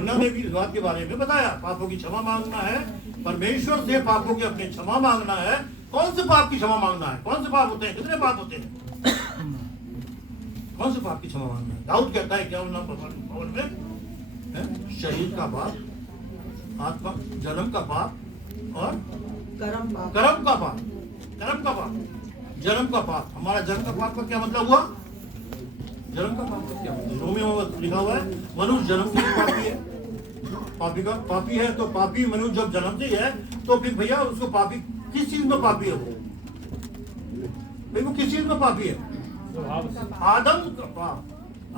यूहन्ना ने भी इस बात के बारे में बताया, पापों की क्षमा मांगना है, परमेश्वर से पापों की अपने क्षमा मांगना है। कौन से पाप की क्षमा मांगना है? कौन से पाप होते हैं? कितने पाप होते हैं? कौन से पाप की क्षमा मांगना है? दाऊद कहता है क्या भवन में, शरीर का पाप, आत्मा जन्म का पाप और कर्म का पाप। जन्म का पाप। हमारा जन्म का पाप का क्या मतलब हुआ? जन्म का पाप का क्या मतलब? रोमियो में लिखा हुआ है मनुष्य जन्म से ही पापी है। पापी है तो पापी मनुष्य जब जन्म से ही है तो फिर भैया उसको पापी किस चीज में पापी है? वो किस चीज में पापी है? आदम का पाप।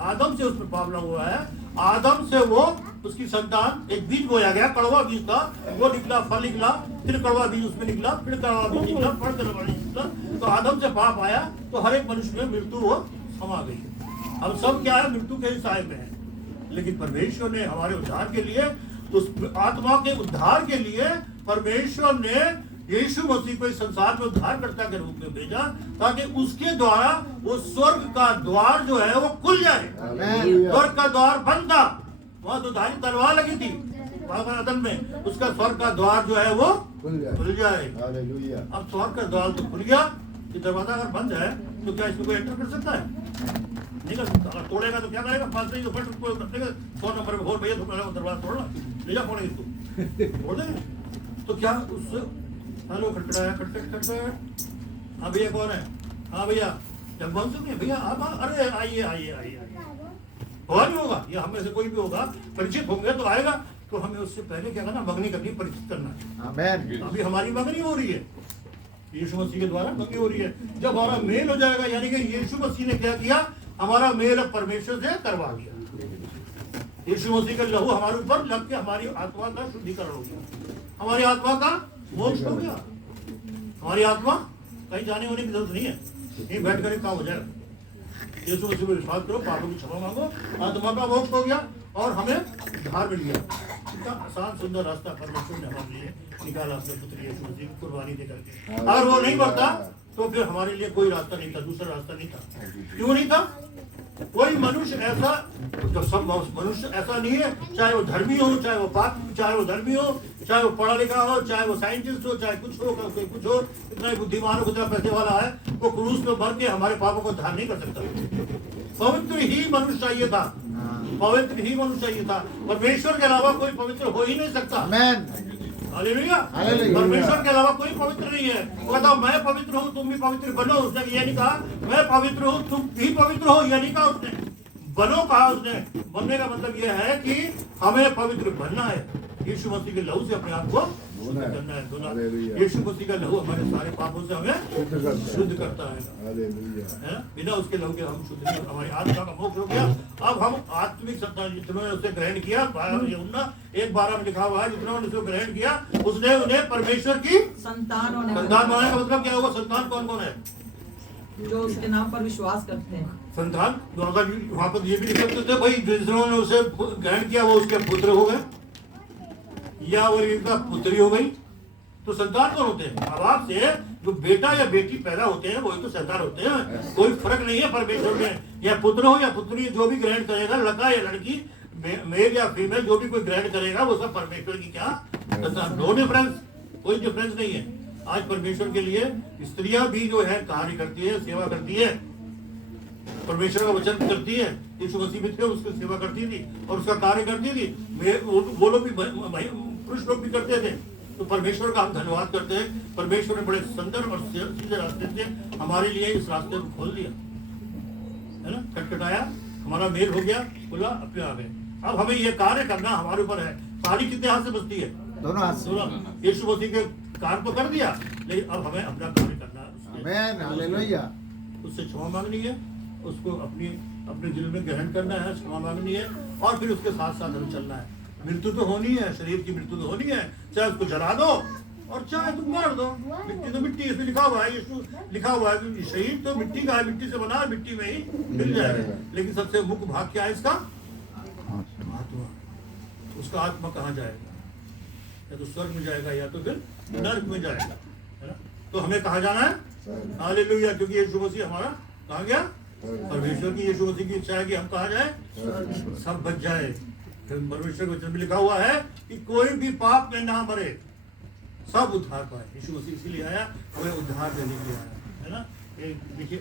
आदम से उसमें पाप लगा हुआ है। आदम से वो उसकी संतान, एक बीज बोया गया, कड़वा बीज था, वो निकला, फल निकला, फिर कड़वा बीज उसमें निकला, फिर कड़वा बीज निकला, फिर कड़वा बीज निकला। तो आदम से पाप आया तो हर एक मनुष्य में मृत्यु वो समा गई। हम सब क्या है? मृत्यु के ही साए में है। लेकिन परमेश्वर ने हमारे उद्धार के लिए, उस आत्मा के उद्धार के लिए परमेश्वर ने यीशु मसीह को इस संसार में उद्धारकर्ता के रूप में भेजा, ताकि उसके द्वारा वो स्वर्ग का द्वार जो है वो खुल जाए। स्वर्ग का द्वार बंद था, वहां तो धारी तलवार लगी थी अदन में, उसका स्वर्ग का द्वार जो है वो खुल जाए। अब स्वर्ग का द्वार तो खुल गया, ये दरवाजा अगर बंद है तो क्या इसमें कोई एंटर कर सकता है? नहीं कर सकता। अगर तोड़ेगा तो क्या करेगा? 5 नहीं तो फट कोई कर देगा 100 नंबर में, और भैया तुम दरवाजा तोड़ना, ले जा फोड़ेगी तू, तोड़ देंगे। तो क्या उस हेलो खटखटाया, खटखट, हाँ भैया कौन है? हाँ भैया, जब बोल सकते भैया आप, अरे आइए। हुआ नहीं होगा, ये हमें से कोई भी होगा, परिचित होंगे तो आएगा। तो हमें उससे पहले क्या करना? मंगनी करनी, परिचित करना। आमीन। अभी हमारी मंगनी हो रही है, यीशु मसीह के द्वारा मंगनी हो रही है। जब हमारा मेल हो जाएगा, यानी कि यीशु मसीह ने क्या किया? हमारा मेल परमेश्वर से करवा दिया। यीशु मसीह का लहू हमारे ऊपर लग के हमारी आत्मा का शुद्धिकरण हो गया, हमारी आत्मा का मोक्ष हो गया। हमारी आत्मा कहीं जाने होने की जरूरत नहीं है, यहीं बैठ कर काम हो जाएगा। यीशु मसीह पर विश्वास करो, पापों की क्षमा मांगो, आत्मा का मोक्ष हो गया और हमें उद्धार मिल गया। इतना आसान सुंदर रास्ता परमेश्वर ने हमारे लिए निकाला अपने पुत्र यीशु मसीह की कुर्बानी दे करके। अगर वो नहीं बढ़ता तो फिर हमारे लिए कोई रास्ता नहीं था, दूसरा रास्ता नहीं था। क्यों नहीं था? कोई मनुष्य ऐसा, जो सब मनुष्य ऐसा नहीं है, चाहे वो धर्मी हो, चाहे वो पापी, चाहे वो धर्मी हो, चाहे वो पढ़ा लिखा हो, चाहे वो साइंटिस्ट हो, चाहे कुछ हो, कोई कुछ हो, इतना बुद्धिमान हो, इतना पैसे वाला है, वो क्रूस में भर के हमारे पापों को धारण नहीं कर सकता। पवित्र ही मनुष्य चाहिए था, पवित्र ही मनुष्य चाहिए था। परमेश्वर के अलावा कोई पवित्र हो ही नहीं सकता। हालेलुया। परमेश्वर के अलावा कोई पवित्र नहीं है। वो कहता मैं पवित्र हूँ, तुम भी पवित्र बनो। उसने ये नहीं कहा मैं पवित्र हूँ, तुम भी पवित्र हो, ये नहीं कहा उसने, बनो कहा उसने। बनने का मतलब ये है कि हमें पवित्र बनना है, यीशु मसीह के लहू से अपने आप को शुद्ध करना है। यीशु मसीह का लहू हमारे सारे पापों से हमें शुद्ध करता है ना? बिना उसके लहू के हम शुद्ध नहीं। हमारी आत्मा का मोक्ष हो गया। अब हम आत्मिक सत्ता, जिन्होंने उसे ग्रहण किया, 1:12 में लिखा हुआ है, जिन्होंने उसे ग्रहण किया उसने उन्हें परमेश्वर की संतान होने का मतलब क्या होगा? संतान कौन कौन है? जो उसके नाम पर विश्वास करते हैं। संतान अगर वहां पर ये भी लिख सकते थे भाई, जिन्होंने उसे ग्रहण किया वो उसके पुत्र हो गए या वो इनका पुत्री हो गई। तो संतान कौन होते हैं? माँ बाप से जो बेटा या बेटी पैदा होते हैं वही तो संतान होते हैं। कोई फर्क नहीं है परमेश्वर में, या पुत्र हो या पुत्री, जो भी ग्रहण करेगा, लड़का या लड़की, मेल या फीमेल, जो भी कोई ग्रहण करेगा वो सब परमेश्वर की क्या संतान। नो डिफरेंस, कोई डिफरेंस नहीं है। आज परमेश्वर के लिए स्त्रियां भी जो है कार्य करती है, सेवा करती है, परमेश्वर का वचन करती है। यीशु मसीह भी थे, उसकी सेवा करती थी और उसका कार्य करती थी। वो लोग भी, पुरुष लोग भी करते थे। तो परमेश्वर का हम धन्यवाद करते हैं। परमेश्वर ने बड़े सुंदर और सीधे रास्ते से हमारे लिए इस रास्ते को खोल दिया है ना, खटखटाया, हमारा मेल हो गया, खुला, अपने आ गए। अब हमें ये कार्य करना हमारे ऊपर है। ताली कितने हाथ से बजती है? दोनों हाथ से। यीशु मसीह के कार्य तो कर दिया, लेकिन अब हमें अपना कार्य करना, उससे क्षमा मांगनी है, उसको अपने दिल में ग्रहण करना है, क्षमा मांगनी है, और फिर उसके साथ साथ हमें चलना है। मृत्यु तो होनी है, शरीर की मृत्यु तो होनी है, चाहे उसको जला दो और चाहे तुम मार दो। मिट्टी तो मिट्टी, इसमें लिखा हुआ है, यीशु लिखा हुआ है कि शरीर तो मिट्टी का है, मिट्टी से बना है, मिट्टी में ही मिल जाएगा। लेकिन सबसे मुख्य भाग क्या है इसका? आत्मा। उसका आत्मा कहाँ जाएगा? या तो स्वर्ग में जाएगा या तो फिर नरक में जाएगा, है ना? तो हमें कहाँ जाना है? हालेलुया। क्योंकि यीशु मसीह हमारा कहाँ गया? परमेश्वर की, यीशु मसीह की इच्छा है कि हम कहाँ जाए? सब बच जाए, परमेश्वर के वचन में लिखा हुआ है कि कोई भी पाप में ना मरे, सब उद्धार पाए। यीशु मसीह इसीलिए आया, हमें उद्धार देने के लिए आया, है ना। देखिए